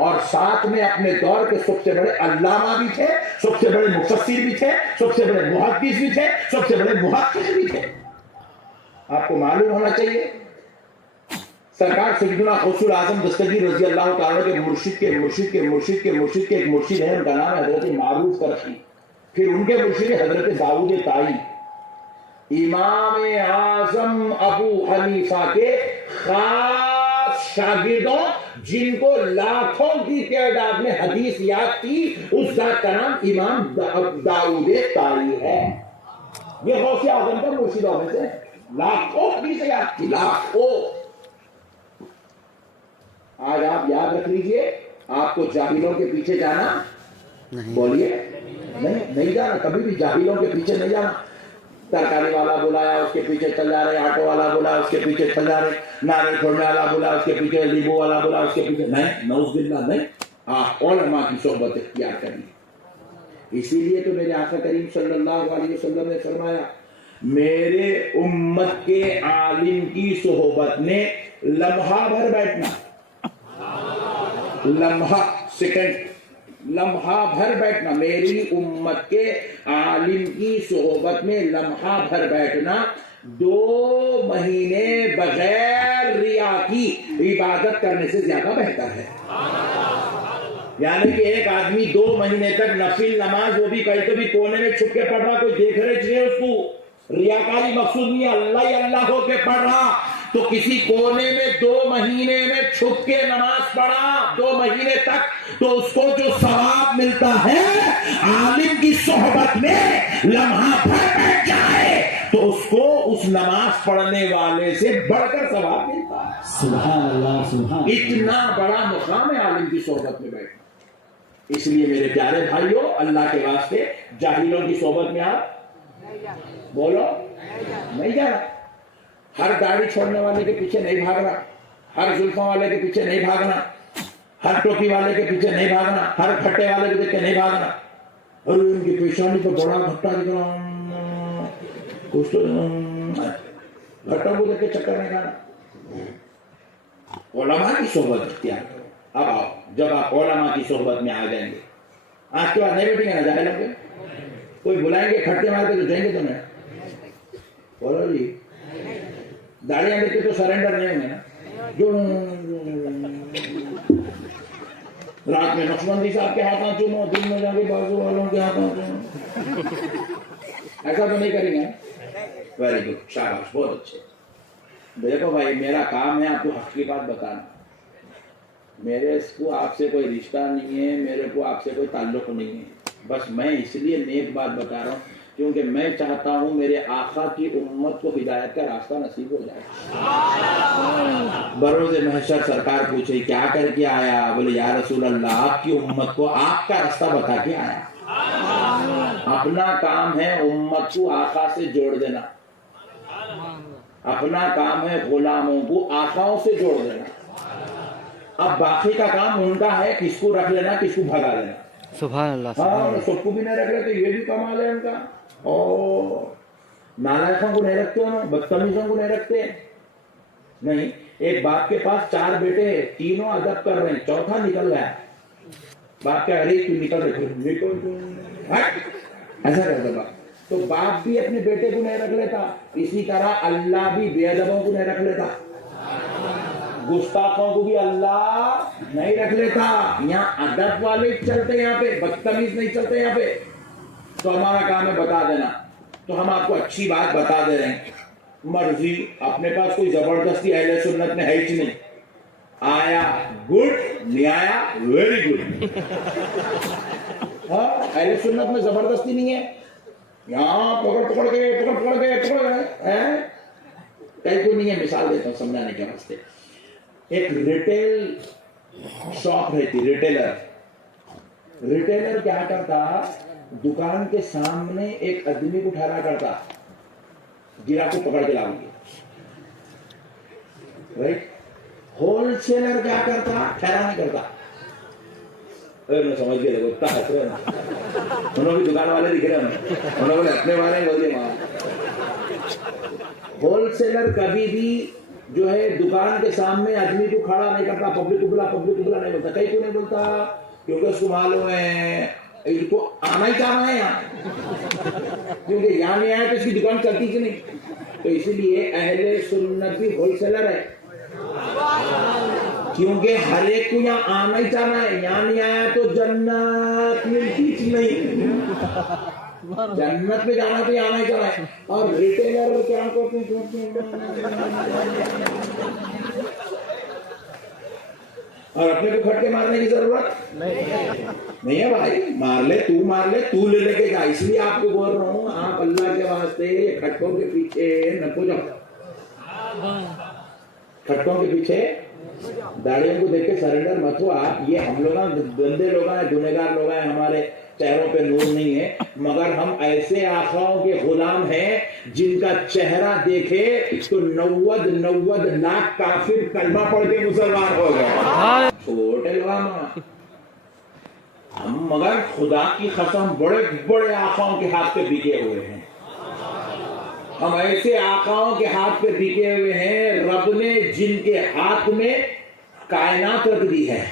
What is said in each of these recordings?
اور ساتھ میں اپنے دور کے سب سے بڑے علامہ بھی تھے، سب سے بڑے مفسر بھی تھے، سب سے بڑے محدث بھی تھے، سب سے بڑے محقق بھی تھے۔ آپ کو معلوم ہونا چاہیے سرکار سیدنا غوث اعظم دستگیر رضی اللہ تعالیٰ کے مرشد کے مرشد کے مرشد کے مرشد کے ایک مرشد ہے، ان کا نام ہے حضرت معروف کرخی، پھر ان کے مرشد حضرت داؤد طائی، امام اعظم ابو حنیفہ کے خاص شاگردوں جن کو لاکھوں کی تعداد میں حدیث یاد تھی، اس ذات کا نام امام داؤد طائی ہے۔ یہ غوث اعظم کا مرشدوں میں سے لاکھوں حدیث یاد تھی، لاکھوں۔ آج آپ یاد رکھ لیجئے، آپ کو جاہلوں کے پیچھے جانا بولیے نہیں جانا، کبھی بھی جاہلوں کے پیچھے نہیں جانا۔ ترکاری والا بلایا اس کے پیچھے چل جا رہے، آٹو والا بولا اس کے پیچھے چل جا رہے، ناریل چھوڑنے والا بولا اس کے پیچھے، لیمبو والا بولا اس کے پیچھے، نہیں، نعوذ باللہ نہیں۔ آپ علماء کی صحبت اختیار کریں۔ اسی لیے تو میرے آقا کریم صلی اللہ علیہ وسلم نے فرمایا میرے امت کے عالم کی صحبت نے لمحہ بھر بیٹھنا، لمحہ سیکنڈ، لمحہ بھر بیٹھنا، میری امت کے عالم کی صحبت میں لمحہ بھر بیٹھنا 2 مہینے بغیر ریا کی عبادت کرنے سے زیادہ بہتر ہے۔ یعنی کہ ایک آدمی 2 مہینے تک نفل نماز، وہ بھی کہیں کبھی کونے میں چھپ کے پڑھ رہا، کوئی دیکھ رہے چاہیے اس کو، ریاکاری مقصود نہیں ہے، اللہ ہی اللہ ہو کے پڑھ رہا، تو کسی کونے میں 2 مہینے میں چھپ کے نماز پڑھا 2 مہینے تک، تو اس کو جو ثواب ملتا ہے عالم کی صحبت میں لمحہ بھر بیٹھ جائے تو اس کو اس نماز پڑھنے والے سے بڑھ کر ثواب ملتا ہے۔ سبحان اللہ، سبحان اللہ۔ اتنا بڑا مقام ہے عالم کی صحبت میں بیٹھنا۔ اس لیے میرے پیارے بھائیوں، اللہ کے واسطے جاہلوں کی صحبت میں آپ بولو نہیں جانا، ہر گاڑی چھوڑنے والے کے پیچھے نہیں بھاگنا، ہر زلفوں والے کے پیچھے نہیں بھاگنا، ہر ٹوپی والے کے پیچھے نہیں بھاگنا، ہر کھٹے والے کے پیچھے نہیں بھاگنا۔ اور ان کی پیشانی تو بڑا گھٹا دکھ رہا، کچھ تو گھٹوں کو دیکھ کے چکر نہیں کھانا۔ علماء کی صحبت اختیار کرو۔ اب آؤ، جب آپ علماء کی صحبت میں آ جائیں گے، آج کے بعد نہیں بیٹھیں گے نا جاہلوں کے، کوئی بلائیں گے کھٹے مار کے تو جائیں گے تو نہیں، بولو جی، داڑیاں دیکھ کے تو سرنڈر نہیں ہوں گے نا۔ جو رات میں نقشبندی صاحب کے ہاتھوں چومو، دن میں جا کے بازو والوں کے ہاتھوں چومو، ایسا تو نہیں کریں گے۔ ویری گڈ، شاباش، بہت اچھے۔ دیکھو بھائی، میرا کام ہے آپ کو حق کی بات بتانا، میرے کو آپ سے کوئی رشتہ نہیں ہے، میرے کو آپ سے کوئی تعلق نہیں ہے، بس میں اس لیے نیک بات بتا رہا ہوں کیونکہ میں چاہتا ہوں میرے آقا کی امت کو ہدایت کا راستہ نصیب ہو جائے۔ بروز محشر سرکار پوچھے کیا کر کے آیا؟ بولے یا رسول اللہ، آپ کی امت کو آپ کا راستہ بتا کے آیا۔ اپنا کام ہے امت کو آقا سے جوڑ دینا، اپنا کام ہے غلاموں کو آقاؤں سے جوڑ دینا، اب باقی کا کام ان کا ہے، کس کو رکھ لینا کس کو بھگا لینا۔ سبحان اللہ، ہاں، سب کو بھی نہیں رکھ لیتے، یہ بھی کمال ہے ان کا۔ اور نالائقوں کو نہیں رکھتے، بدتمیزوں کو نہیں رکھتے، نہیں۔ ایک باپ کے پاس 4 بیٹے، تینوں ادب کر رہے ہیں، چوتھا نکل گیا، باپ کے ارے تو نکل رہے، ایسا کرتا باپ، تو باپ بھی اپنے بیٹے کو نہیں رکھ لیتا، اسی طرح اللہ بھی بے ادبوں کو نہیں رکھ لیتا، گستاخوں کو بھی اللہ نہیں رکھ لیتا۔ یہاں ادب والے چلتے، یہاں پہ بدتمیز نہیں چلتے یہاں پہ۔ تو ہمارا کام ہے بتا دینا، تو ہم آپ کو اچھی بات بتا دے رہے ہیں، مرضی اپنے پاس کوئی زبردستی اہل سنت میں ہے ہی نہیں، آیا گڈ، نہیں آیا ویری گڈ۔ ہاں، اہل سنت میں زبردستی نہیں ہے، یہاں پکڑ کے کہیں کو نہیں ہے۔ مثال دیتا ہوں سمجھانے کے واسطے، ایک ریٹیل شاپ رہتی، ریٹیلر کیا کرتا، دکان کے سامنے ایک آدمی کو ٹھہرا کرتا، گرا کو پکڑ کے لاؤں گے، رائٹ۔ ہول سیلر کیا کرتا، ٹھہرا نہیں کرتا۔ میں سمجھ گیا، دیکھو اتنا ہنس رہے ہیں، انہوں بھی دکان والے دکھ رہے ہیں، انہوں نے اپنے والے بولے وہاں۔ ہول سیلر کبھی بھی جو ہے دکان کے سامنے آدمی کو کھڑا نہیں کرتا، پبلک کو بلا نہیں بولتا. کہیں کیوں نہیں بولتا؟ کیونکہ اس کو معلوم ہے ان کو آنا ہی چاہنا ہے یہاں، کیونکہ یہاں نہیں آیا تو اس کی دکان چلتی کہ نہیں. تو اسی لیے اہل سنت بھی ہول سیلر ہے، کیونکہ ہر ایک کو یہاں آنا ہی چاہنا ہے. یہاں نہیں آیا تو جنت ملتی نہیں، جنت میں جانا تو آنا ہی چاہنا ہے. اور ریٹیلر کیا کرتے ہیں اور اپنے کو کھٹکے مارنے کی ضرورت نہیں ہے بھائی. مار لے تو لے کے جا. اس لیے آپ کو بول رہا ہوں آپ اللہ کے واسطے کھٹکوں کے پیچھے نہ کو جاؤ، کھٹکوں کے پیچھے داڑیوں کو دیکھ کے سرنڈر مت ہو آپ. یہ ہم لوگ گندے لوگ ہیں، گنہگار لوگ ہیں، ہمارے چہروں پہ نور نہیں ہے، مگر ہم ایسے آقاؤں کے غلام ہیں جن کا چہرہ دیکھے تو 90 لاکھ کافر کلمہ پڑھ کے مسلمان ہو گئے. چھوٹے لوگ ہم مگر خدا کی قسم بڑے بڑے آقاؤں کے ہاتھ پہ بکے ہوئے ہیں. ہم ایسے آقاؤں کے ہاتھ پہ بکے ہوئے ہیں رب نے جن کے ہاتھ میں کائنات رکھ دی ہے.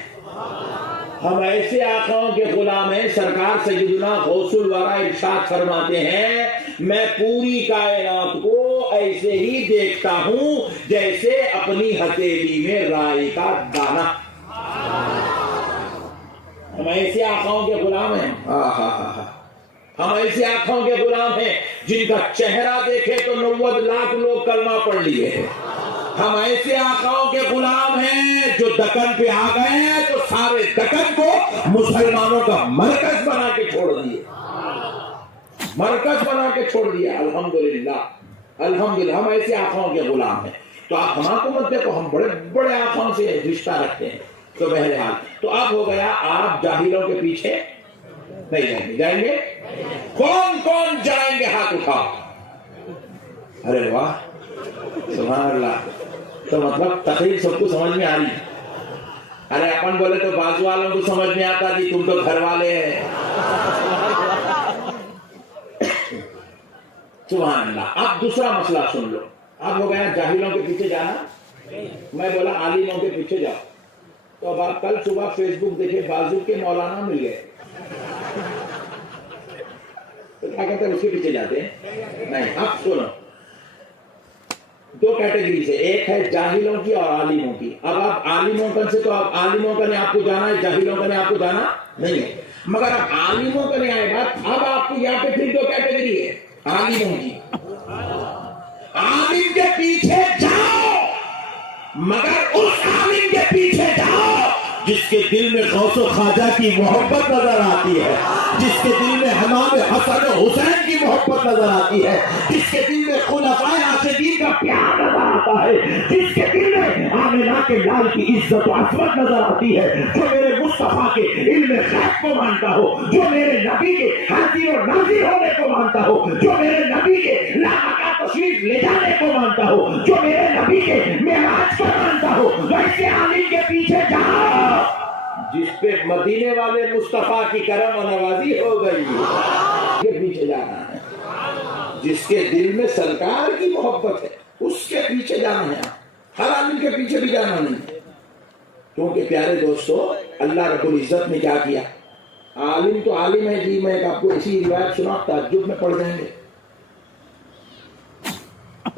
ہم ایسے آقاؤں کے غلام ہیں. سرکار سیدنا غوث الورا ارشاد فرماتے ہیں میں پوری کائنات کو ایسے ہی دیکھتا ہوں جیسے اپنی ہتھیلی میں رائی کا دانہ. ہم ایسے آقاؤں کے غلام ہیں. ہم ایسے آنکھوں کے غلام ہیں جن کا چہرہ دیکھے تو 90 لاکھ لوگ کلمہ پڑھ لیے ہیں. ہم ایسے آقاؤں کے غلام ہیں جو دکن پہ آ گئے ہیں تو سارے دکن کو مسلمانوں کا مرکز بنا کے چھوڑ دیے، مرکز بنا کے چھوڑ دیا. الحمدللہ الحمدللہ ہم ایسے آقاؤں کے غلام ہیں. تو آپ ہم کو مت دیکھو، ہم بڑے بڑے آقاؤں سے رشتہ رکھتے ہیں. تو بہرحال تو اب ہو گیا آپ جاہلوں کے پیچھے نہیں جائیں گے. جائیں گے؟ کون کون جائیں گے؟ ہاتھ اٹھاؤ. ارے واہ سبحان اللہ. تو مطلب تقریر سب کو سمجھ میں آ رہی. ارے اپن بولے تو بازو والوں کو سمجھ میں آتا جی تم تو گھر والے ہیں. سبحان اللہ. اب دوسرا مسئلہ سن لو. اب ہو گیا جاہلوں کے پیچھے جانا، میں بولا عالموں کے پیچھے جاؤ. تو اب آپ کل صبح فیس بک دیکھے بازو کے مولانا مل گئے تو کیا کہتے ہیں اس کے پیچھے جاتے ہیں؟ نہیں. اب سنو دو کیٹیگری سے، ایک ہے جاہلوں کی اور عالموں کی. اب آپ عالموں کا سے تو اب عالموں کا نہیں آپ کو جانا ہے، جاہلوں کا نہیں آپ کو جانا نہیں ہے. مگر اب عالموں کا نہیں آئے بات. اب آپ کو یہاں پہ پھر دو کیٹیگری ہے عالموں کی. عالم کے پیچھے جاؤ مگر اس عالم کے پیچھے جاؤ جس کے دل میں غوث و خواجہ کی محبت نظر آتی ہے، جس کے دل میں امام حسن و حسین کی محبت نظر آتی ہے، جس کے دل میں خلفائے راشدین کا پیار نظر آتا ہے، جس کے دل میں آمنہ کے لال کی عزت و عظمت نظر آتی ہے، جو میرے مصطفیٰ کے علم غیب کو مانتا ہو، جو میرے نبی کے حاضر و ناظر ہونے کو مانتا ہو، جو میرے نبی کے لامکہ تشریف لے جانے کو مانتا ہو، جو میرے نبی کے معراج کو مانتا ہو، ویسے عالم کے پیچھے جاؤ جس پہ مدینے والے مصطفیٰ کی کرم و نوازی ہو گئی. کے پیچھے جانا ہے جس کے دل میں سرکار کی محبت ہے، اس کے پیچھے جانا ہے. ہر عالم کے پیچھے بھی جانا نہیں. کیونکہ پیارے دوستو اللہ رب العزت نے کیا کیا؟ عالم تو عالم ہے جی. میں آپ کو اسی روایت سنا تعجب میں پڑھ جائیں گے.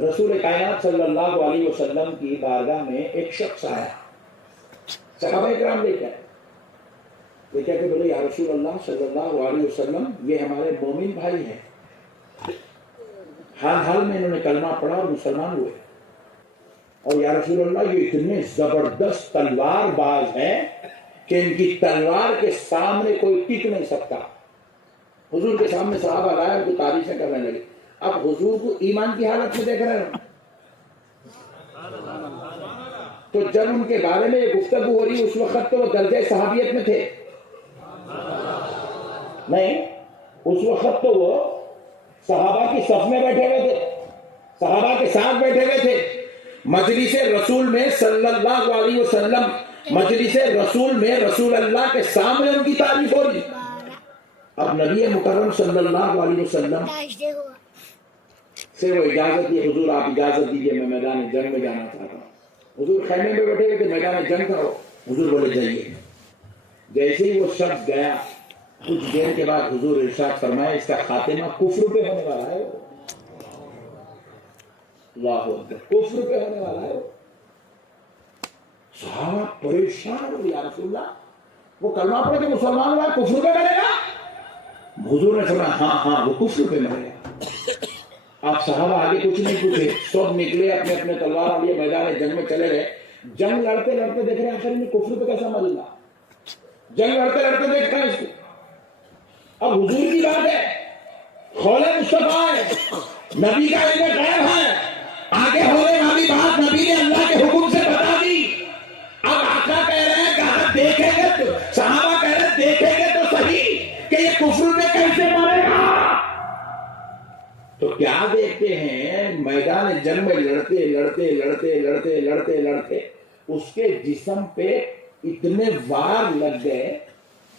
رسول کائنات صلی اللہ علیہ وسلم کی بارگاہ میں ایک شخص آیا، صحابہ کرام لے کر یہ کہتے بولے یا رسول اللہ صلی اللہ علیہ وسلم یہ ہمارے مومن بھائی ہیں، حال میں انہوں نے کلمہ پڑھا اور مسلمان ہوئے، اور یا رسول اللہ یہ اتنے زبردست تلوار باز ہیں کہ ان کی تلوار کے سامنے کوئی ٹک نہیں سکتا. حضور کے سامنے صحابہ لائے ان کو تعریفیں کرنے لگے. اب حضور کو ایمان کی حالت میں دیکھ رہے ہیں تو جب ان کے بارے میں یہ گفتگو ہو رہی اس وقت تو وہ درجہ صحابیت میں تھے نہیں، اس وقت تو وہ صحابہ کی صف میں بیٹھے ہوئے تھے، صحابہ کے ساتھ بیٹھے ہوئے تھے. مجلس رسول میں صلی اللہ علیہ وسلم، مجلس رسول میں رسول اللہ کے سامنے ان کی تعریف ہو رہی. اب نبی مکرم صلی اللہ علیہ وسلم سے وہ اجازت دی، حضور آپ اجازت دیجئے میں میدان جنگ میں جانا چاہتا ہوں. حضور خیمے میں بیٹھے ہوئے تھے، میدان جنگ تھا، حضور بولے جائیے. جیسے ہی وہ شخص گیا، کچھ دیر کے بعد حضور ارشاد فرمائے اس کا خاتمہ کفر پہ ہونے والا ہے. اللہ اکبر، کفر پہ ہونے والا ہے. صحابہ پریشان ہو، یا رسول اللہ وہ کلمہ پڑھ کے مسلمان ہوا، کفر پہ کرے گا؟ حضور نے فرمایا ہاں ہاں وہ کفر پہ مرے گا. آپ صحابہ آگے کچھ نہیں پوچھے، سب نکلے اپنے اپنے تلوار لیے میدان جنگ میں چلے گئے. جنگ لڑتے لڑتے دیکھ رہے ہیں آخر میں کفر پہ کیسا مرے گا. جنگ لڑتے لڑتے دیکھ رہے ہیں اس کو. اب حضور کی بات ہے، خول مصطفیٰ ہے، نبی کا علم غیب ہے، آگے ہونے والی بات نبی نے اللہ کے حکم سے بتا دی. اب آقا کہہ رہے ہیں کہاں دیکھیں گے تو صحابہ کہہ رہے ہیں دیکھیں گے تو صحیح کہ یہ کفر میں کیسے مرے گا. تو کیا دیکھتے ہیں، میدان جنگ میں لڑتے لڑتے لڑتے لڑتے لڑتے لڑتے اس کے جسم پہ اتنے وار لگ گئے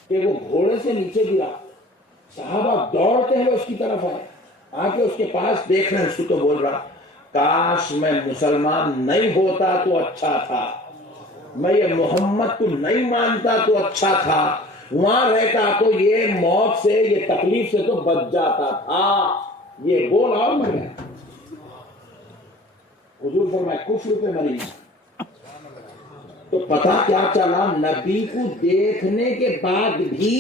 کہ وہ گھوڑے سے نیچے گرا. صحابہ دوڑتے ہیں اس کی طرف آئے، آ کے اس کے پاس دیکھ رہے ہیں، اس کو بول رہا کاش میں مسلمان نہیں ہوتا تو اچھا تھا، میں یہ محمد کو نہیں مانتا تو اچھا تھا، وہاں رہتا تو یہ موت سے یہ تکلیف سے تو بچ جاتا تھا. یہ بول اور مر گیا. حضور فرمائے کفر پہ مری. تو پتہ کیا چلا، نبی کو دیکھنے کے بعد بھی،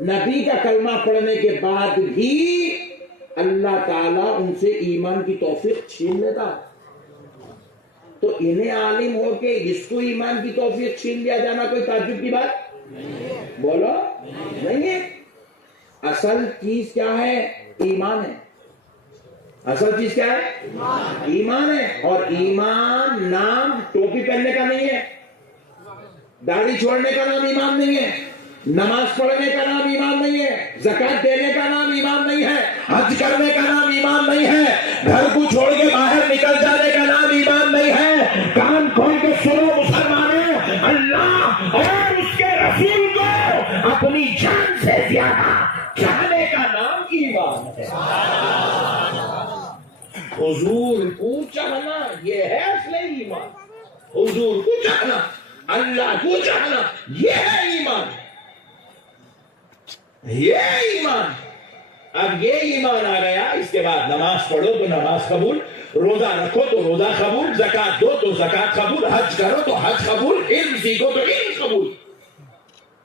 نبی کا کلمہ پڑھنے کے بعد بھی اللہ تعالیٰ ان سے ایمان کی توفیق چھین لیتا. تو انہیں عالم ہو کے اس کو ایمان کی توفیق چھین لیا جانا کوئی تعجب کی بات بولو نہیں ہے. اصل چیز کیا ہے؟ ایمان ہے. اصل چیز کیا ہے؟ ایمان ہے. اور ایمان نام ٹوپی پہننے کا نہیں ہے، داڑھی چھوڑنے کا نام ایمان نہیں ہے، نماز پڑھنے کا نام ایمان نہیں ہے، زکات دینے کا نام ایمان نہیں ہے، حج کرنے کا نام ایمان نہیں ہے، گھر کو چھوڑ کے باہر نکل جانے کا نام ایمان نہیں ہے. کان کھول کے سنو مسلمانوں، اللہ اور اس کے رسول کو اپنی جان سے زیادہ چاہنے کا نام ایمان ہے. حضور کو چاہنا یہ ہے اصل ایمان. حضور کو چاہنا، اللہ کو چاہنا، یہ ہے ایمان. یہ ایمان. اب یہ ایمان آ گیا، اس کے بعد نماز پڑھو تو نماز قبول، روزہ رکھو تو روزہ قبول، زکات دو تو زکات قبول، حج کرو تو حج قبول، علم سیکھو تو علم قبول.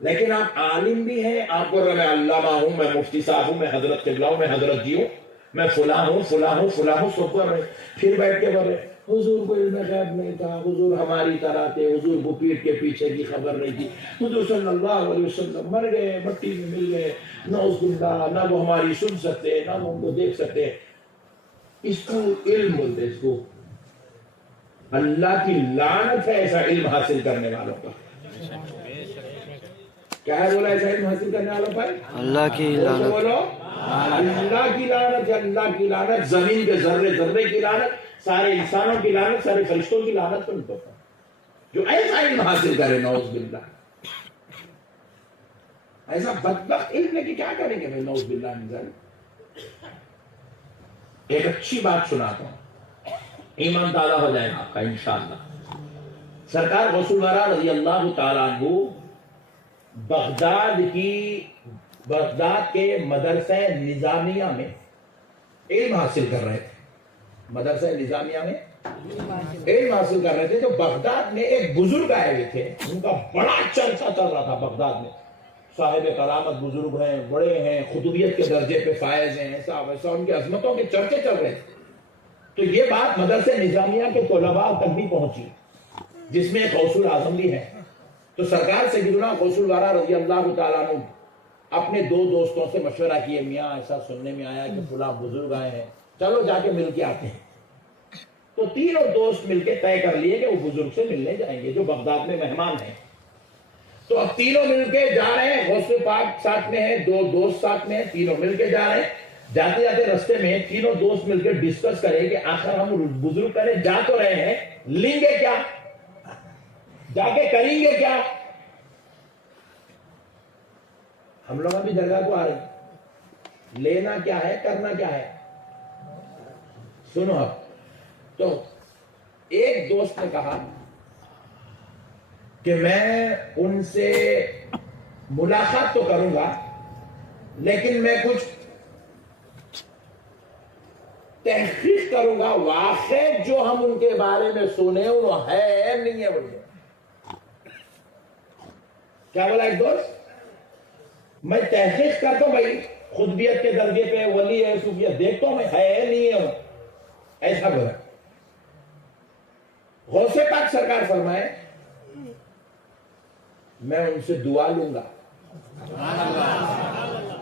لیکن آپ عالم بھی ہیں، آپ کو میں علامہ ہوں، میں مفتی صاحب ہوں، میں حضرت قبلہ ہوں، میں حضرت جی ہوں، میں فلاں ہوں فلاں ہوں فلاں ہوں، سب کر رہے. پھر بیٹھ کے بولے حضور کو علم غیب نہیں تھا، حضور ہماری طرح تھے، حضور کو پیٹ کے پیچھے کی خبر نہیں تھی، حضور صلی اللہ علیہ وسلم مر گئے، مٹی میں مل گئے، نعوذ باللہ، نہ وہ ہماری سن سکتے نہ وہ ان کو دیکھ سکتے. اس کو علم بولتے، اس کو اللہ کی لعنت ہے ایسا علم حاصل کرنے والوں کا. کیا ہے بولا ایسا علم حاصل کرنے والوں پر؟ اللہ کی لعنت. بولو اللہ کی لعنت. اللہ کی لعنت، زمین کے ذرے ذرے کی لعنت، سارے انسانوں کی لعنت، سارے فرشتوں کی لعنت پر نہیں ہوتا جو ایسا علم حاصل کرے. نعوذ باللہ. ایسا بدبخت علم لے کے کیا کریں گے بھائی؟ نعوذ باللہ من ذالک. ایک اچھی بات سناتا ہوں، ایمان تازہ ہو جائے گا آپ کا انشاءاللہ. سرکار غوث الورا رضی اللہ تعالیٰ عنہ بغداد کے مدرسہ نظامیہ میں علم حاصل کر رہے تھے. مدرسہ نظامیہ میں علم حاصل کر رہے تھے. تو بغداد میں ایک بزرگ آئے ہوئے تھے، ان کا بڑا چرچا چل رہا تھا بغداد میں. صاحب کرامت بزرگ ہیں، بڑے ہیں، خطوبیت کے درجے پہ فائز ہیں، ایسا ویسا، ان کی عظمتوں کے چرچے چل رہے تھے. تو یہ بات مدرسہ نظامیہ کے طلباء تک بھی پہنچی، جس میں غوث الاعظم بھی ہے. تو سرکار سیدنا غوث الورا رضی اللہ تعالیٰ عنہ اپنے دو دوستوں سے مشورہ کیے، میاں ایسا سننے میں آیا کہ فلاں بزرگ آئے ہیں، چلو جا کے مل کے آتے ہیں. تو تینوں دوست مل کے طے کر لیے کہ وہ بزرگ سے ملنے جائیں گے جو بغداد میں مہمان ہیں. تو اب تینوں مل کے جا رہے ہیں، غوث پاک ساتھ میں ہے، دو دوست ساتھ میں ہیں، تینوں مل کے جا رہے ہیں. جاتے جاتے رستے میں تینوں دوست مل کے ڈسکس کریں کہ آخر ہم بزرگ کریں جا تو رہے ہیں، لیں گے کیا، جا کے کریں گے کیا. ہم لوگ ابھی درگاہ کو آ رہے ہیں، لینا کیا ہے، کرنا کیا ہے. سنو اب تو ایک دوست نے کہا کہ میں ان سے ملاقات تو کروں گا لیکن میں کچھ تحقیق کروں گا واقع جو ہم ان کے بارے میں سنے وہ ہے نہیں ہے بولے. کیا بولا ایک دوست؟ میں تحقیق کرتا ہوں بھائی خطبیت کے درجے پہ ولی ہے صوفیت دیکھتا ہوں میں ہے نہیں ہے ایسا بولا. غوث پاک سرکار فرمائے میں ان سے دعا لوں گا.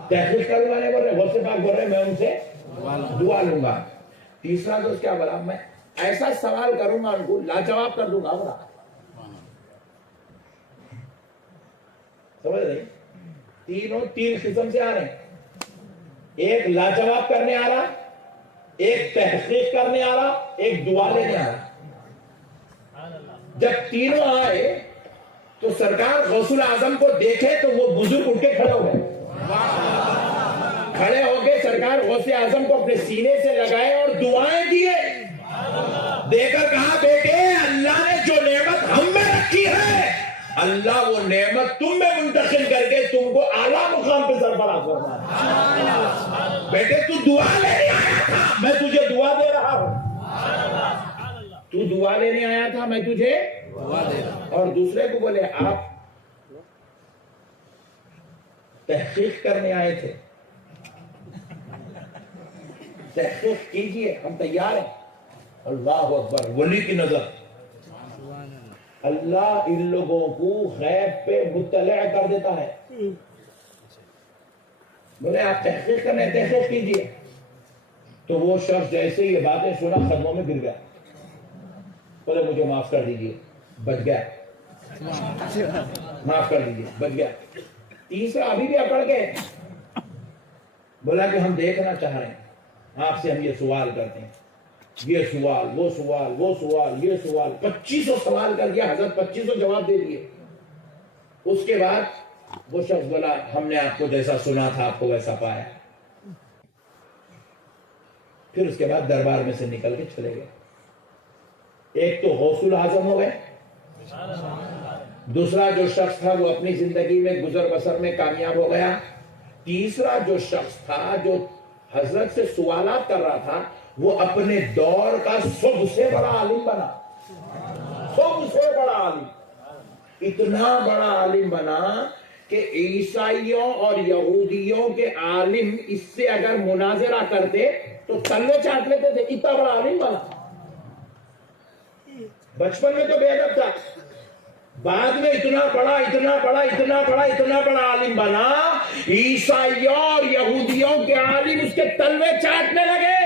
تحقیق کروں گا نہیں بول رہے, غوث پاک بول رہے میں ان سے دعا لوں گا. تیسرا دوست کیا بولا؟ میں ایسا سوال کروں گا ان کو لاجواب کر دوں گا. بولا سمجھ رہے؟ تینوں تین قسم سے آ رہے ہیں. ایک لاجواب کرنے آ رہا, ایک تحقیق کرنے آ رہا, ایک دعا لینے آ رہا. جب تینوں آئے تو سرکار غوث الاعظم کو دیکھے تو وہ بزرگ اٹھ کے کھڑے ہو گئے. کھڑے ہو کے سرکار غوث اعظم کو اپنے سینے سے لگائے اور دعائیں دیے. دے کر کہا بیٹے اللہ نے جو نعمت ہم میں رکھی ہے اللہ وہ نعمت تم میں منتقل کر کے تم کو اعلیٰ مقام پہ سربراہ فرمائے. بیٹے تو دعا لینے آیا تھا میں تجھے دعا دے رہا ہوں. تو دعا لینے آیا تھا میں تجھے دعا دے رہا ہوں. اور دوسرے کو بولے آپ تحقیق کرنے آئے تھے, تحقیق کیجئے ہم تیار ہیں. اللہ اکبر. ولی کی نظر اللہ ان لوگوں کو غیب پہ مطلع کر دیتا ہے. بولے آپ تحقیق کرنے تحقیق کیجئے. تو وہ شخص جیسے یہ باتیں سنا قدموں میں گر گیا. بولے مجھے معاف کر دیجئے, بچ گیا. معاف کر دیجئے, بچ گیا. تیسرا ابھی بھی اکڑ گئے. بولا کہ ہم دیکھنا چاہ رہے ہیں آپ سے, ہم یہ سوال کرتے ہیں, یہ سوال وہ سوال وہ سوال یہ سوال. 2500 سوال کر دیا حضرت, 2500 جواب دے دیے. اس کے بعد وہ شخص بولا ہم نے آپ کو جیسا سنا تھا آپ کو ویسا پایا. پھر اس کے بعد دربار میں سے نکل کے چلے گئے. ایک تو غوث الاعظم ہو گئے, دوسرا جو شخص تھا وہ اپنی زندگی میں گزر بسر میں کامیاب ہو گیا. تیسرا جو شخص تھا جو حضرت سے سوالات کر رہا تھا وہ اپنے دور کا سب سے بڑا عالم بنا. سب سے بڑا عالم, اتنا بڑا عالم بنا کہ عیسائیوں اور یہودیوں کے عالم اس سے اگر مناظرہ کرتے تو تلے چاٹ لیتے تھے. اتنا بڑا عالم بنا. بچپن میں تو بے ادب تھا, بعد میں اتنا بڑا اتنا بڑا اتنا بڑا اتنا بڑا عالم بنا. عیسائیوں اور یہودیوں کے عالم اس کے تلوے چاٹنے لگے.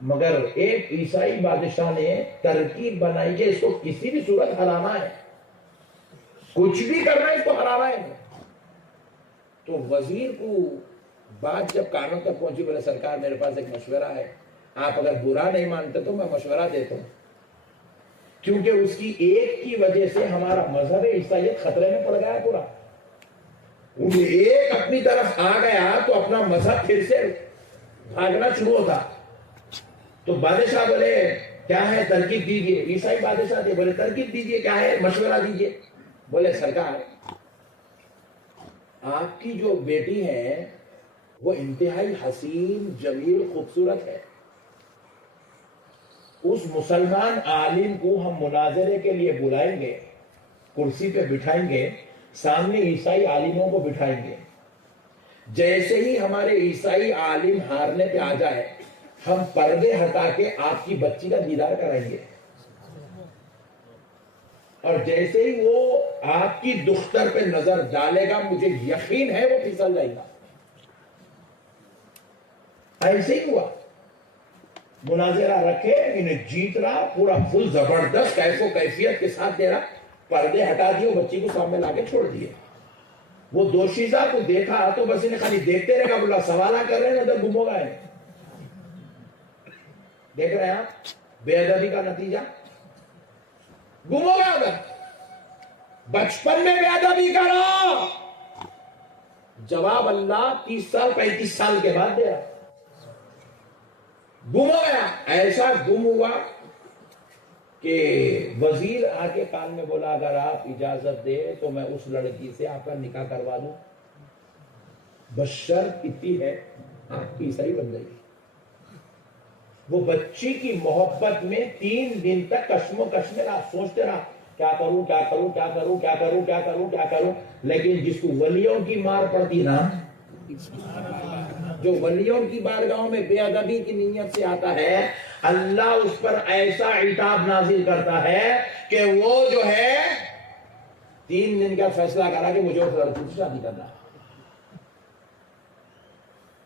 مگر ایک عیسائی بادشاہ نے ترکیب بنائی کہ اس کو کسی بھی صورت ہرانا ہے, کچھ بھی کرنا ہے اس کو ہرانا ہے. تو وزیر کو بات جب کانوں تک پہنچی, بولے سرکار میرے پاس ایک مشورہ ہے, آپ اگر برا نہیں مانتے تو میں مشورہ دیتا ہوں. کیونکہ اس کی ایک کی وجہ سے ہمارا مذہب عیسائیت خطرے میں پڑ گیا پورا. ایک اپنی طرف آ گیا تو اپنا مذہب پھر سے بھاگنا شروع ہوتا. تو بادشاہ بولے کیا ہے ترکیب دیجیے. عیسائی بادشاہ تھے, بولے ترکیب دیجیے کیا ہے مشورہ دیجیے. بولے سرکار آپ کی جو بیٹی ہے وہ انتہائی حسین جمیل خوبصورت ہے. اس مسلمان عالم کو ہم مناظرے کے لیے بلائیں گے, کرسی پہ بٹھائیں گے, سامنے عیسائی عالموں کو بٹھائیں گے. جیسے ہی ہمارے عیسائی عالم ہارنے پہ آ جائے ہم پردے ہٹا کے آپ کی بچی کا دیدار کرائیں گے. اور جیسے ہی وہ آپ کی دختر پہ نظر ڈالے گا مجھے یقین ہے وہ پھسل جائے گا. ایسے ہی ہوا. مناظرہ رکھے, انہیں جیت رہا, پورا فل زبردست کیف و کیفیت کے ساتھ دے رہا. پردے ہٹا دیے, بچی کو سامنے لا کے چھوڑ دیے. وہ دوشیزہ کو دیکھا تو بس انہیں خالی دیکھتے رہے گا. بولا سوالہ کر رہے ہیں ادھر گم ہو گئے. دیکھ رہے ہیں آپ بے ادبی کا نتیجہ, گم ہو گیا ادھر. بچپن میں بے ادبی کرو, جواب اللہ 30 سال 35 سال کے بعد دے رہا. گم ہو گیا. ایسا گم ہوا کہ وزیر آ کے کان میں بولا اگر آپ اجازت دے تو میں اس لڑکی سے آپ کا نکاح کروا دوں, بس شرط اتنی ہے آپ کی عیسائی بن جائے گی. وہ بچی کی محبت میں 3 دن تک کشم و کش میں رہا, سوچتے رہا کیا کروں کیا کروں کیا کروں کیا کروں کیا کروں کیا کروں. لیکن جس کو ولیوں کی مار پڑتی نا, جو ولیوں کی بارگاہوں میں بے ادبی کی نیت سے آتا ہے, اللہ اس پر ایسا عتاب نازل کرتا ہے کہ وہ جو ہے 3 دن کا فیصلہ کرا کہ مجھے اس لڑکی سے شادی کرنا ہے.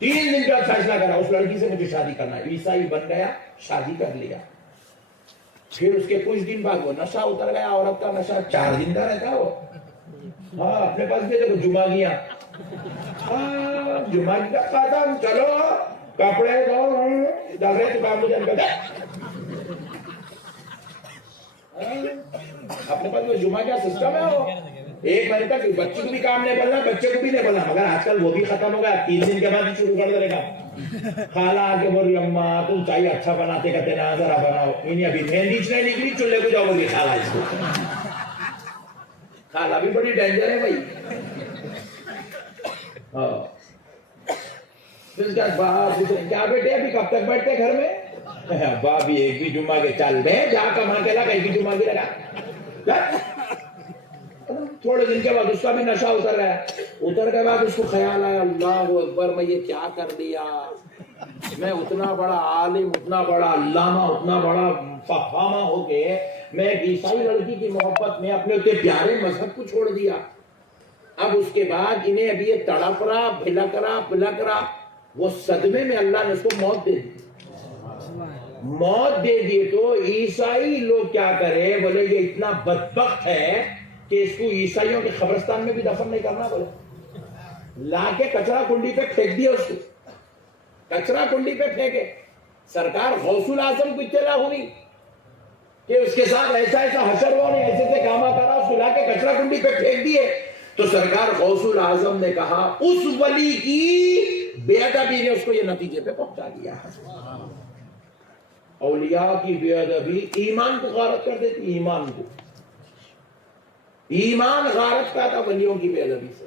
3 دن کا فیصلہ کرا اس لڑکی سے مجھے شادی کرنا ہے. عیسائی بن گیا, شادی کر لیا. پھر اس کے کچھ دن بعد وہ نشہ اتر گیا. عورت کا نشہ 4 دن کا رہتا ہے وہ. ہاں اپنے پاس بھی دیکھو جمعگیاں, جمعگی کا ختم, چلو کپڑے دو دھگڑے تو کام مجھے اپنے پاس وہ جمعہ کیا سسٹم ہے. وہ 1 مہینے تک بچے کو بھی کام نہیں کرنا, بچے کو بھی نہیں بولنا. مگر آج کل وہ بھی ختم ہو گیا. 3 دن کے بعد شروع کر دے گا. خالہ آ کے بول رہی اماں تم چائے اچھا بناتے کہتے نا ذرا بناؤ. انہیں ابھی مہندی نہیں نکلی, چولہے کو جاؤ بولی خالہ. اس کو خالہ بھی بڑی ڈینجر ہے بھائی. کیا بیٹے ابھی کب تک بیٹھتے گھر میں؟ بابی ایک بھی جمعہ کے چل دے جا کما کے لگا, ایک بھی جمعہ کی لگا. تھوڑے دن کے بعد اس کا بھی نشہ اتر گیا. اتر کے بعد اس کو خیال آیا اللہ اکبر میں یہ کیا کر دیا. میں اتنا بڑا عالم, اتنا بڑا علامہ, اتنا بڑا فہامہ ہو کے میں ایک عیسائی لڑکی کی محبت میں اپنے اتنے پیارے مذہب کو چھوڑ دیا. اب اس کے بعد انہیں ابھی یہ تڑپ رہا, بھلک رہا. وہ صدمے میں اللہ نے اس کو موت دے دی. موت دے دی تو عیسائی لوگ کیا کرے, بولے یہ اتنا بدبخت ہے کہ اس کو عیسائیوں کے قبرستان میں بھی دفن نہیں کرنا. بولے لا کے کچرا کنڈی پہ پھینک دیا. اس کو کچرا کنڈی پہ پھینکے. سرکار غوث الاعظم کو اطلاع ہوئی کہ اس کے ساتھ ایسا حشر ہوا, نہیں ایسے کام کرا, اس کو لا کے کچرا کنڈی پہ پھینک دیے. تو سرکار غوث الاعظم نے کہا اس ولی کی بے ادبی نے اس کو یہ نتیجے پہ پہنچا دیا. اولیاء کی بے ادبی ایمان کو غارت کر دیتی. ایمان غارت کا تھا ولیوں کی بے ادبی سے.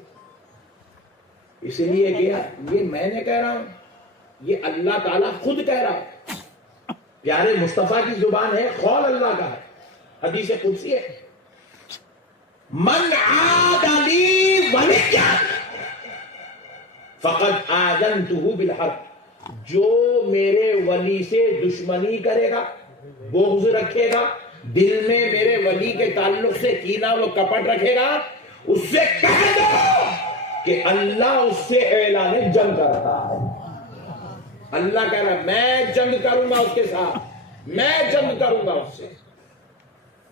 اس لیے کیا یہ میں نے کہہ رہا ہوں, یہ اللہ تعالیٰ خود کہہ رہا ہے. پیارے مصطفیٰ کی زبان ہے, قول اللہ کا ہے, حدیث قدسی ہے. من عاد لی ولیا فقد آذنتہ بالحرب. جو میرے ولی سے دشمنی کرے گا, بغض رکھے گا, دل میں میرے ولی کے تعلق سے کینہ و کپٹ رکھے گا, اس سے کہہ دو کہ اللہ اس سے اعلان جنگ کرتا ہے. اللہ کہہ رہا ہے میں جنگ کروں گا اس کے ساتھ, میں جنگ کروں گا اس سے.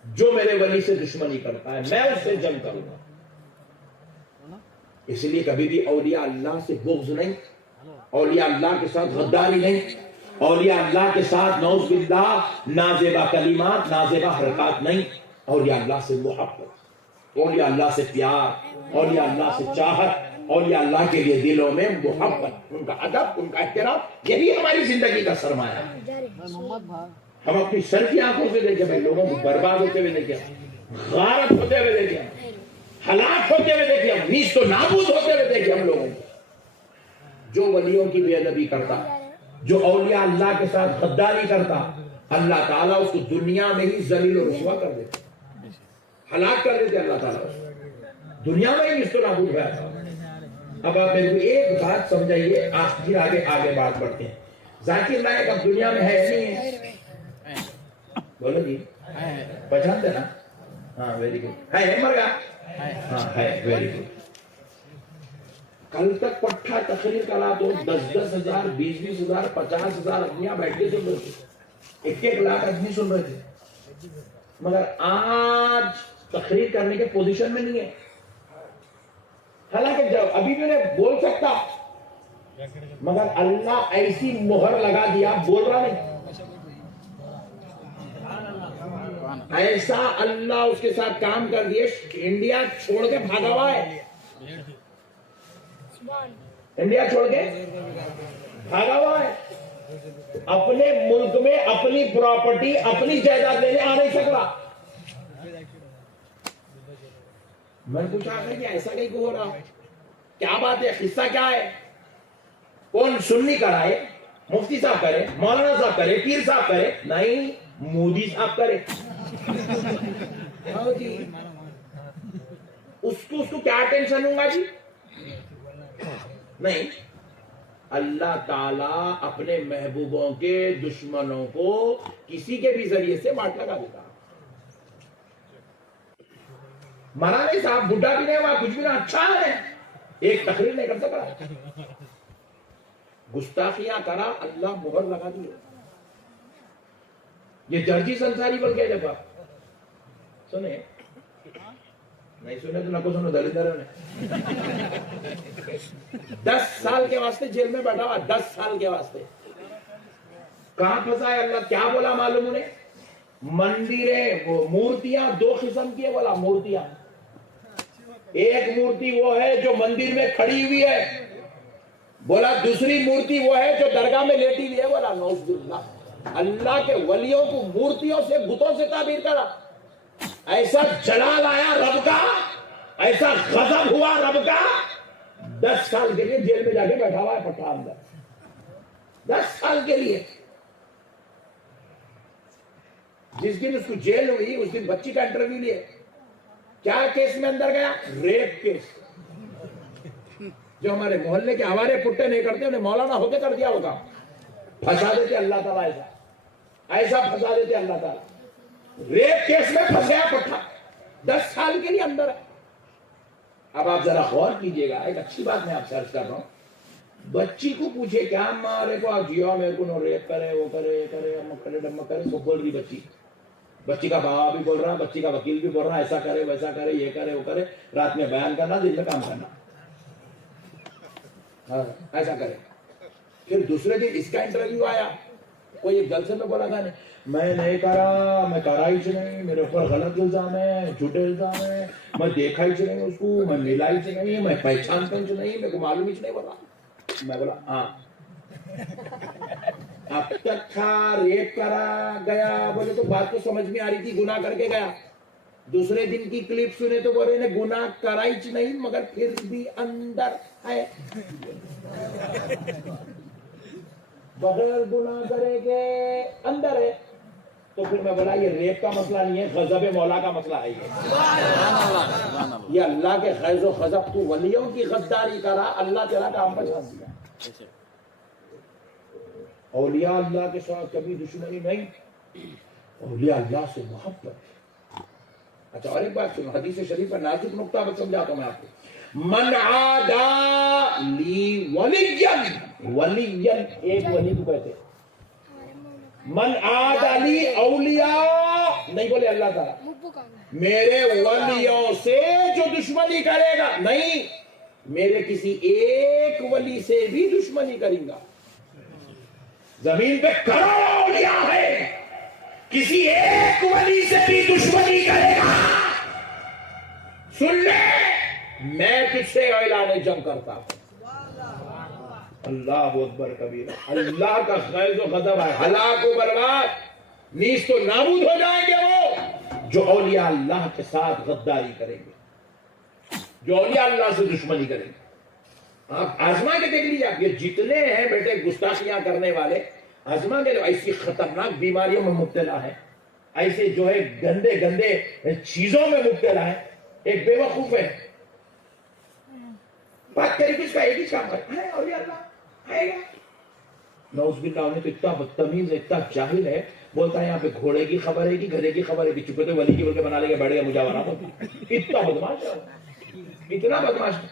جو میرے ولی سے دشمنی کرتا ہے میں اس سے جنگ کروں گا. اس لیے کبھی بھی اولیاء اللہ سے بغض نہیں, اولیاء اللہ کے ساتھ غداری نہیں, اولیاء اللہ کے ساتھ نعوذ باللہ نازیبا کلمات, نازیبا حرکات نہیں. اولیاء اللہ سے محبت, اولیاء اللہ سے پیار, اولیاء اللہ سے چاہت, اولیاء اللہ کے لیے دلوں میں محبت, ان کا ادب, ان کا احترام. یہی ہماری زندگی کا سرمایہ ہے. ہم اپنی سر کی آنکھوں سے دیکھیں بھائی, لوگوں کو برباد ہوتے ہوئے دیکھیں, غارت ہوتے ہوئے دیکھیں, ہلاک ہوتے ہوئے دیکھیں, نیست و نابود ہوتے ہوئے دیکھیں ہم لوگوں کو. جو ولیوں کی بے ادبی کرتا, جو اولیاء اللہ کے ساتھ غداری کرتا, اللہ تعالیٰ اس کو دنیا میں ہی ذلیل و رسوا کر دیتے, ہلاک کر دیتے. اللہ تعالیٰ دنیا میں ہی نیست و نابود ہوا. اب آپ میرے کو ایک بات سمجھائیے, پھر آگے بات بڑھتے ہیں. ذاکر نائک اب دنیا میں ہے نہیں ہے, بولو جی پہچانتے نا؟ ہاں ویری گڈ. ہے مر گیا, ہاں ہے ویری گڈ. کل تک پٹھا تقریر کرا تو 10,000 20,000 50,000 آدمیاں بیٹھ کے سن رہے تھے, 1 لاکھ آدمی سن رہے تھے. مگر آج تقریر کرنے کے پوزیشن میں نہیں ہے. حالانکہ جب ابھی بھی انہیں بول سکتا, مگر اللہ ایسی مہر لگا دیا, بول رہا نہیں. ایسا اللہ اس کے ساتھ کام کر دیے, انڈیا چھوڑ کے بھاگا ہوا ہے. انڈیا چھوڑ کے بھاگا ہوا ہے. اپنے ملک میں اپنی پراپرٹی اپنی جائیداد لینے آ نہیں سکتا. میں پوچھا کہ ایسا نہیں کیوں ہو رہا, کیا بات ہے, قصہ کیا ہے؟ کون سنی کرائے, مفتی صاحب کرے, مولانا صاحب کرے, پیر صاحب کرے؟ نہیں, مودی صاحب کرے. اس کو کیا ٹینشن ہوں گا جی؟ نہیں, اللہ تعالیٰ اپنے محبوبوں کے دشمنوں کو کسی کے بھی ذریعے سے واٹ لگا دیتا. مرا نہیں صاحب, بڈھا بھی نہیں ہوا, کچھ بھی نہیں, اچھا ہے, ایک تقریر نہیں کر سکا, گستاخیاں کرا, اللہ مہر لگا دی. یہ جرجی سنساری بول کے جب سنے نہیں سنے تو نہ کو سنو, دلیدر نے 10 سال کے واسطے جیل میں بیٹھا ہوا, 10 سال کے واسطے. کہاں پھنسا ہے اللہ؟ کیا بولا معلوم انہیں؟ مندریں, وہ مورتیاں 2 قسم کی ہے, بولا مورتیاں. ایک مورتی وہ ہے جو مندر میں کھڑی ہوئی ہے, بولا دوسری مورتی وہ ہے جو درگاہ میں لیٹی ہوئی ہے. بولا نعوذ باللہ, اللہ کے ولیوں کو مورتیوں سے, بتوں سے تعبیر کرا. ایسا جلال آیا رب کا, ایسا غضب ہوا رب کا, 10 سال کے لیے جیل میں جا کے بیٹھا ہوا ہے پٹھا اندر, 10 سال کے لیے. جس دن اس کو جیل ہوئی اس دن بچی کا انٹرویو لیے. کیا کیس میں اندر گیا؟ Rape case. جو ہمارے محلے کے ہمارے پٹے نہیں کرتے انہیں مولانا ہوتے کر دیا ہوگا. پھنسا دیتے اللہ تعالیٰ, ایسا پھنسا دیتے اللہ تعالیٰ. ریپ کیس میں پھنس گیا پٹھا, 10 سال کے لیے اندر ہے. اب آپ ذرا غور کیجئے گا, ایک اچھی بات میں آپ سے عرض کر رہا ہوں. بچی کو پوچھے کیا مارے کو جیو میرے کو نو ریپ کرے, وہ کرے, یہ کرے, امک کرے, ڈمک کرے, سب بول رہی بچی. بچی کا بابا بھی بول رہا, بچی کا وکیل بھی بول رہا, ایسا کرے, ویسا کرے, یہ کرے, وہ کرے. رات میں بیان کرنا, دن میں کام کرنا, ایسا کرے. پھر دوسرے دن اس کا انٹرویو آیا, کوئی ایک جلسے میں بولا تھا, میں نہیں کرا, میں کرا ہی نہیں, میرے اوپر غلط الزام ہے, جھوٹے الزام ہے, میں دیکھا ہی نہیں اس کو, میں ملا ہی نہیں, میں پہچانتا ہی نہیں, میرے کو معلوم ہی نہیں. بولا, میں بولا ہاں, اب تک تھا ریپ کرا گیا. بولے تو بات تو سمجھ میں آ رہی تھی, گناہ کر کے گیا. دوسرے دن کی کلپ سنے تو بولے نے گناہ کرا ہی نہیں مگر پھر بھی اندر ہے, بغیر گناہ کرے گے اندر ہے. تو پھر میں بولا یہ ریپ کا مسئلہ نہیں ہے, غضب مولا کا مسئلہ ہے. یہ اللہ کے خیز و غضب, تو ولیوں کی غداری کرا, اللہ تعالیٰ کا ہم پہچان دیا. اولیاء اللہ کے ساتھ کبھی دشمنی نہیں, اولیاء اللہ سے محبت. اچھا اور ایک بات سنو, حدیث شریف کا نازک نقطہ میں سمجھاتا ہوں میں آپ کو. من عادا لی ولین, ولین ایک ولی کو کہتے ہیں. من عادا لی اولیاء نہیں بولے اللہ تعالیٰ, میرے ولیوں سے جو دشمنی کرے گا, نہیں میرے کسی ایک ولی سے بھی دشمنی کریں گا. زمین پہ کروڑوں اولیاء ہے, کسی ایک ولی سے بھی دشمنی کرے گا, سن لے, میں تجھ سے اعلان جنگ کرتا ہوں. اللہ اکبر کبیر. اللہ کا خیز و غضب ہے, ہلاک و برباد, نیز تو نابود ہو جائیں گے وہ جو اولیاء اللہ کے ساتھ غداری کریں گے, جو اولیاء اللہ سے دشمنی کریں گے. آپ آزما کے دیکھ لیجیے, آپ یہ جتنے ہیں بیٹے گستاخیاں کرنے والے, آزما کے ایسی خطرناک بیماریوں میں مبتلا ہے, ایسے جو ہے گندے گندے چیزوں میں مبتلا ہے. ایک بے وقوف ہے, بات کری کس کا, ایک ہی کام ہے, اولیاء اللہ ہے گا. نعوذ باللہ, انہیں تو اتنا بدتمیز ہے, اتنا جاہل ہے, بولتا ہے یہاں پہ گھوڑے کی خبر ہے کہ گدھے کی خبر ہے, چپے تو ولی کی بول کے بنا لے کے بیٹھ گیا مجاورہ. اتنا بدماش ہے, اتنا بدماش ہے.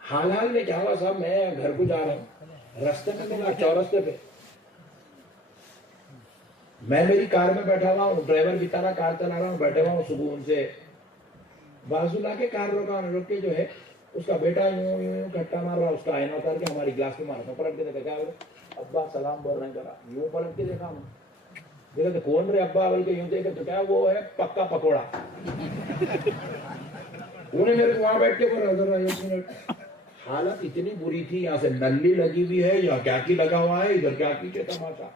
حال حال میں کیا ہوا صاحب, میں گھر کو جا رہا ہوں, رستے میں ملا چورستے پہ, میں میری کار میں بیٹھا ہوا ہوں, ڈرائیور بھی طرح کار چلا رہا ہوں, بیٹھے ہوا ہوں سکون سے. بازو لا کے کار روک کے جو ہے اس کا بیٹا یوں یوں کھٹا مار رہا, اس کا آئینہ اتار کے ہماری گلاس میں مارا. پلٹ کے دیکھا, کیا بولے ابا سلام بول رہے ہیں, کرا یوں پلٹ کے دیکھا, میں دیکھا تو کون رہے ابا بول کے یوں دیکھا تو کیا وہ ہے پکا پکوڑا. انہیں میرے کو وہاں بیٹھ کے بولا ذرا 1 منٹ, حالت اتنی بری تھی، یہاں سے نلی لگی ہوئی ہے یا کیا کی لگا ہوا ہے، ادھر کیا پیچھے تماشا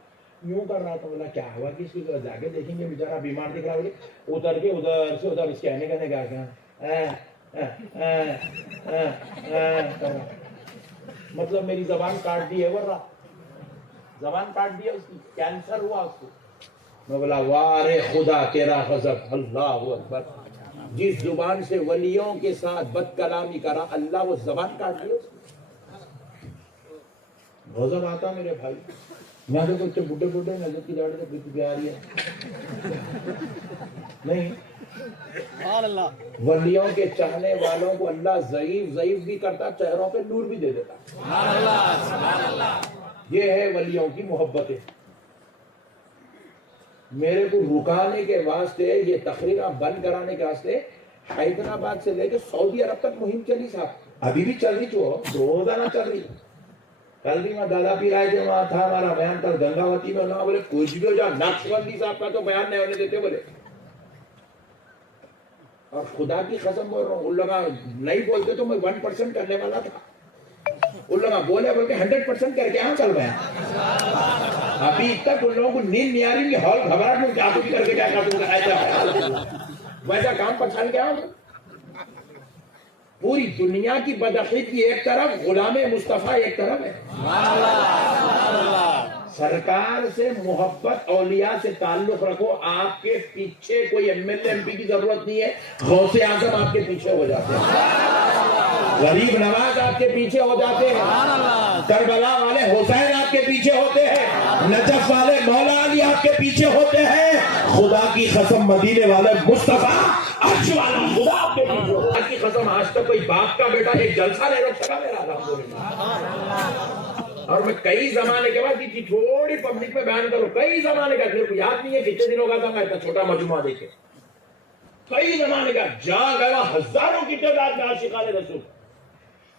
یوں کر رہا تھا. بولا کیا ہوا کس کی، جا کے دیکھیں گے بیچارہ بیمار دکھ رہا ہے. اتر کے ادھر سے ادھر اس کہنے کہنے کیا مطلب میری زبان کاٹ دی ہے، ورنہ زبان کاٹ دی ہے اس کی، کینسر ہوا اس کو. میں بولا وارے خدا تیرا غضب، اللہ اکبر. جس زبان سے ولیوں کے ساتھ بد کلامی کرا اللہ وہ زبان کاٹ دی. غضب آتا میرے بھائی. میں دیکھو اتنے بڈھے بڈھے نظر کی داڑھی سے بھی آ رہی ہے نہیں. ولیوں کے چاہنے والوں کو اللہ ضعیف بھی کرتا، چہروں پہ نور بھی دے دیتا. یہ ہے ولیوں کی محبتیں. میرے کو رکانے کے واسطے، یہ تقریریں بند کرانے کے واسطے حیدرآباد سے لے کے سعودی عرب تک مہم چلی صاحب. ابھی بھی چل رہی، جو روزانہ چل رہی. کل بھی میں دادا پیر آئے تھے، وہاں تھا ہمارا بیان کل گنگاوتی میں. بولے کچھ بھی ہو جائے نقشبندی صاحب کا تو بیان نہیں ہونے دیتے بولے. اور خدا کی قسم بول رہا ہوں، ان لوگ نہیں بولتے تو میں 1% کرنے والا تھا. ان لوگ بولے بول کے 100% کر کے یہاں چل رہے ہیں. ابھی تک ان لوگوں کو نیند نہیں آ رہی کہ ہال گھبراہٹ میں کیا کچھ کر کے کیا کروں، ویسا کام پچھان کیا ہوگا. پوری دنیا کی بدعقیدگی ایک طرف، غلام مصطفیٰ ایک طرف ہے. سرکار سے محبت، اولیاء سے تعلق رکھو. آپ کے پیچھے کوئی M L A M P کی ضرورت نہیں ہے. غوث اعظم آپ کے پیچھے ہو جاتے ہیں، غریب نواز آپ کے پیچھے ہو جاتے ہیں، کربلا والے حسین آپ کے پیچھے ہوتے ہیں، نجف والے مولا علی آپ کے پیچھے ہوتے ہیں. خدا کی قسم مدینے والے مصطفیٰ عرش والا خدا آپ کے پیچھے ہوتا ہے. کی قسم آج تک کوئی باپ کا بیٹا ایک جلسہ نہیں روک سکا میرا الحمدللہ. اور میں کئی زمانے کے بعد کی تھوڑی پبلک میں بیان کروں، کئی زمانے کا، میرے کو یاد نہیں ہے کتنے دنوں کا تھا میں اتنا چھوٹا مجموعہ دیکھے. کئی زمانے کا جہاں گیا ہزاروں کی تعداد میں عاشقان رسول.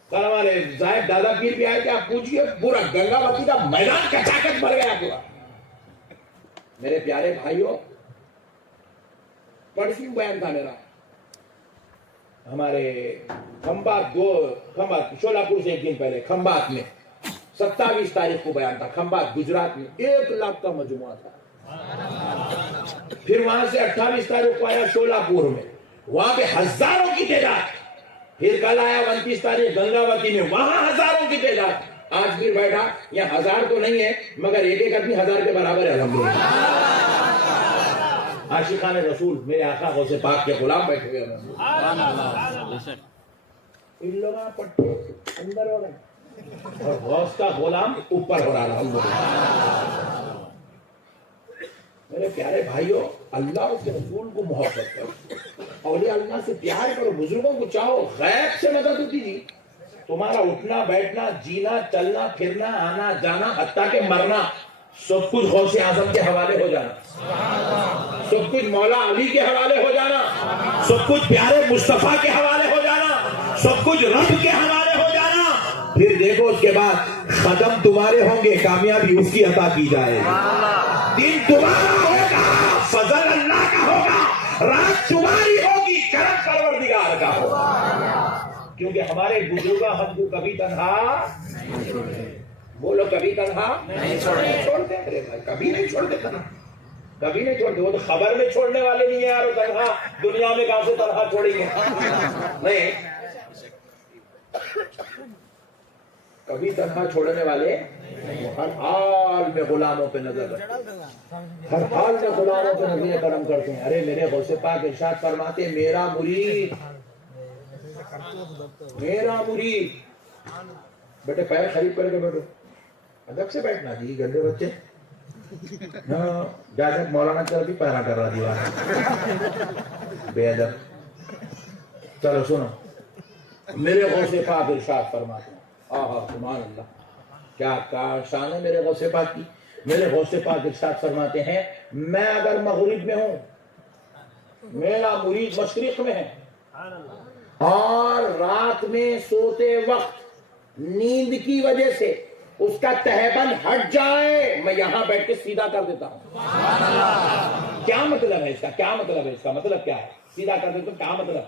کل ہمارے زاہد دادا پیر بھی آئے کہ آپ پوچھئے پورا گنگاوتی کا میدان کچاکچ بھر گیا پورا. میرے پیارے بھائیوں، پرسوں بیان تھا میرا ہمارے کھمبات شولاپور سے ایک دن پہلے کھمبات میں 27 تاریخ کو بیان تھا. کھمبات گجرات میں 1 لاکھ کا مجموعہ تھا. پھر وہاں سے 28 تاریخ کو آیا شولاپور میں، وہاں پہ ہزاروں کی تعداد. پھر کل آیا 29 تاریخ گنگاوتی میں، وہاں ہزاروں کی تعداد. آج پھر بیٹھا، یہ 1000 تو نہیں ہے مگر ایک آدمی 1000 کے برابر ہے الحمدللہ. عاشقان رسول میرے آقا غوث پاک کے غلام بیٹھے ہوئے ہیں. ان لوگوں پٹھے اندر ہو رہے اور غوث کا غلام اوپر ہو رہا الحمدللہ. میرے پیارے بھائیوں، اللہ اس کے رسول کو محبت کرو، اولیاء اللہ سے پیار کرو، بزرگوں کو چاہو. غیب سے مدد ہوتی تھی. تمہارا اٹھنا بیٹھنا، جینا چلنا پھرنا، آنا جانا، حتیٰ کہ مرنا، سب کچھ غوث اعظم کے حوالے ہو جانا، سب کچھ مولا علی کے حوالے ہو جانا، سب کچھ پیارے مصطفیٰ کے حوالے ہو جانا، سب کچھ رب کے حوالے ہو جانا. پھر دیکھو اس کے بعد قدم تمہارے ہوں گے، کامیابی اس کی عطا کی جائے گی. دن تمہارا ہوگا، فضل اللہ کا ہوگا، رات تمہاری ہوگی، کرم پروردگار کا ہوگا. کیونکہ ہمارے بزرگ ہم کو کبھی تنہا، بولو کبھی تنہا نہیں چھوڑتے. کبھی نہیں چھوڑتے تنہا، کبھی نہیں چھوڑتے. وہ تو خبر میں چھوڑنے والے نہیں ہیں یار. تنہا دنیا میں کہاں سے تنہا چھوڑیں گے؟ نہیں، کبھی تنہا چھوڑنے والے. ہر حال میں غلاموں پہ نظر رکھتے ہیں، ہر حال میں غلاموں پہ نظر کرم کرتے ہیں. ارے میرے غوث پاک ارشاد فرماتے ہیں، میرا مرید، میرا مرید. بیٹے پیر خرید کر کے بیٹھو، ادب سے بیٹھنا جی گندے بچے. جیسے مولانا چل بھی پیرا کر رہا دیوار بے ادب. چلو سنو، میرے غوث پاک ارشاد فرماتے ہیں، آہا سبحان اللہ، کیا شان ہے میرے غوث پاک کی. میرے غوث پاک ارشاد فرماتے ہیں، میں اگر مغرب میں ہوں، میرا مرید مشرق میں ہے، اور رات میں سوتے وقت نیند کی وجہ سے اس کا تہبند ہٹ جائے، میں یہاں بیٹھ کے سیدھا کر دیتا ہوں. کیا مطلب ہے اس کا؟ کیا مطلب ہے اس کا؟ مطلب کیا ہے سیدھا کر دیتا ہوں؟ کیا مطلب؟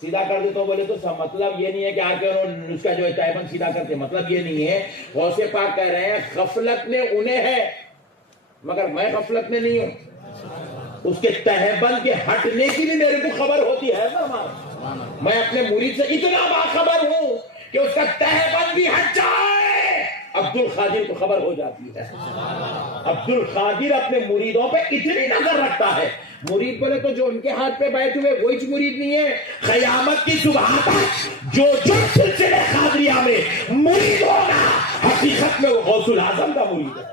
سیدھا کر دیتا ہوں بولے تو سب مطلب یہ نہیں ہے کہ آ کے انہوں اس کا جو ہے تہبند سیدھا کرتے، مطلب یہ نہیں ہے. غوث پاک کہہ رہے ہیں غفلت میں انہیں ہے مگر میں غفلت میں نہیں ہوں. اس کے تہبند کے ہٹنے کی بھی میرے کو خبر ہوتی ہے. میں اپنے مرید سے اتنا باخبر ہوں کہ اس کا تہبند بھی ہٹ جائے عبد القادر کو خبر ہو جاتی ہے. عبد القادر اپنے مریدوں پہ اتنی نظر رکھتا ہے. مرید بولے تو جو ان کے ہاتھ پہ بیٹھے ہوئے وہی مرید نہیں ہے. قیامت کی صبح تک جو سلسلے قادریہ میں مرید ہوگا حقیقت میں وہ غوث الاعظم کا مرید ہے.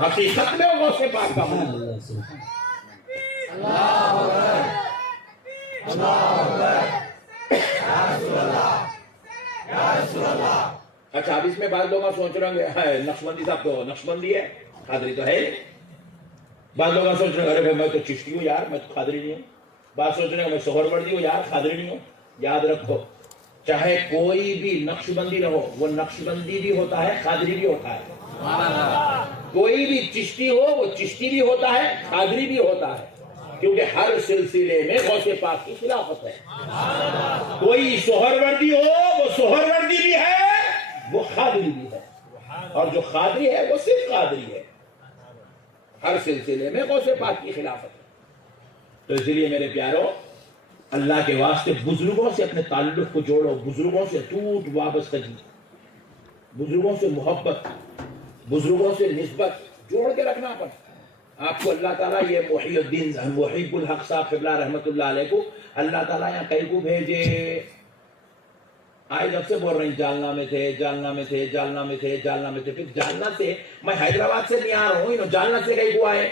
حقیقت میں وہ غوث پاک کا مرید ہے. اچھا اب اس میں بعض لوگ سوچ رہے ہیں نقشبندی صاحب تو نقشبندی ہے، قادری تو ہے. بعض لوگ سوچ رہے ہیں ارے میں تو چشتی ہوں یار، میں تو قادری نہیں ہوں. بعض سوچ رہے ہیں میں سہروردی ہوں یار، قادری نہیں ہوں. یاد رکھو چاہے کوئی بھی نقشبندی رہو وہ نقشبندی بھی ہوتا ہے قادری بھی ہوتا ہے. کوئی بھی چشتی ہو وہ چشتی بھی ہوتا ہے قادری بھی ہوتا ہے، کیونکہ ہر سلسلے میں غوث پاک کی خلافت ہے. کوئی سہروردی ہو وہ سہروردی بھی ہے وہ قادری بھی ہے، اور جو قادری ہے وہ صرف قادری ہے. ہر سلسلے میں غوث پاک کی خلافت ہے. تو اس لیے میرے پیارو اللہ کے واسطے بزرگوں سے اپنے تعلق کو جوڑو، بزرگوں سے ٹوٹ وابستگی، بزرگوں سے محبت، بزرگوں سے نسبت جوڑ کے رکھنا پڑتا. آپ کو اللہ تعالیٰ یہ محی الدین محب الحق صاحب قبلہ رحمت اللہ علیہ کو اللہ تعالیٰ یہاں کئی کو بھیجے. آئے جب سے بول رہے ہیں جالنا میں تھے، جالنا میں تھے، جالنا میں تھے، جالنا میں تھے. پھر جالنا سے میں حیدرآباد سے نہیں آ رہا ہوں، جالنا سے کئی کو آئے.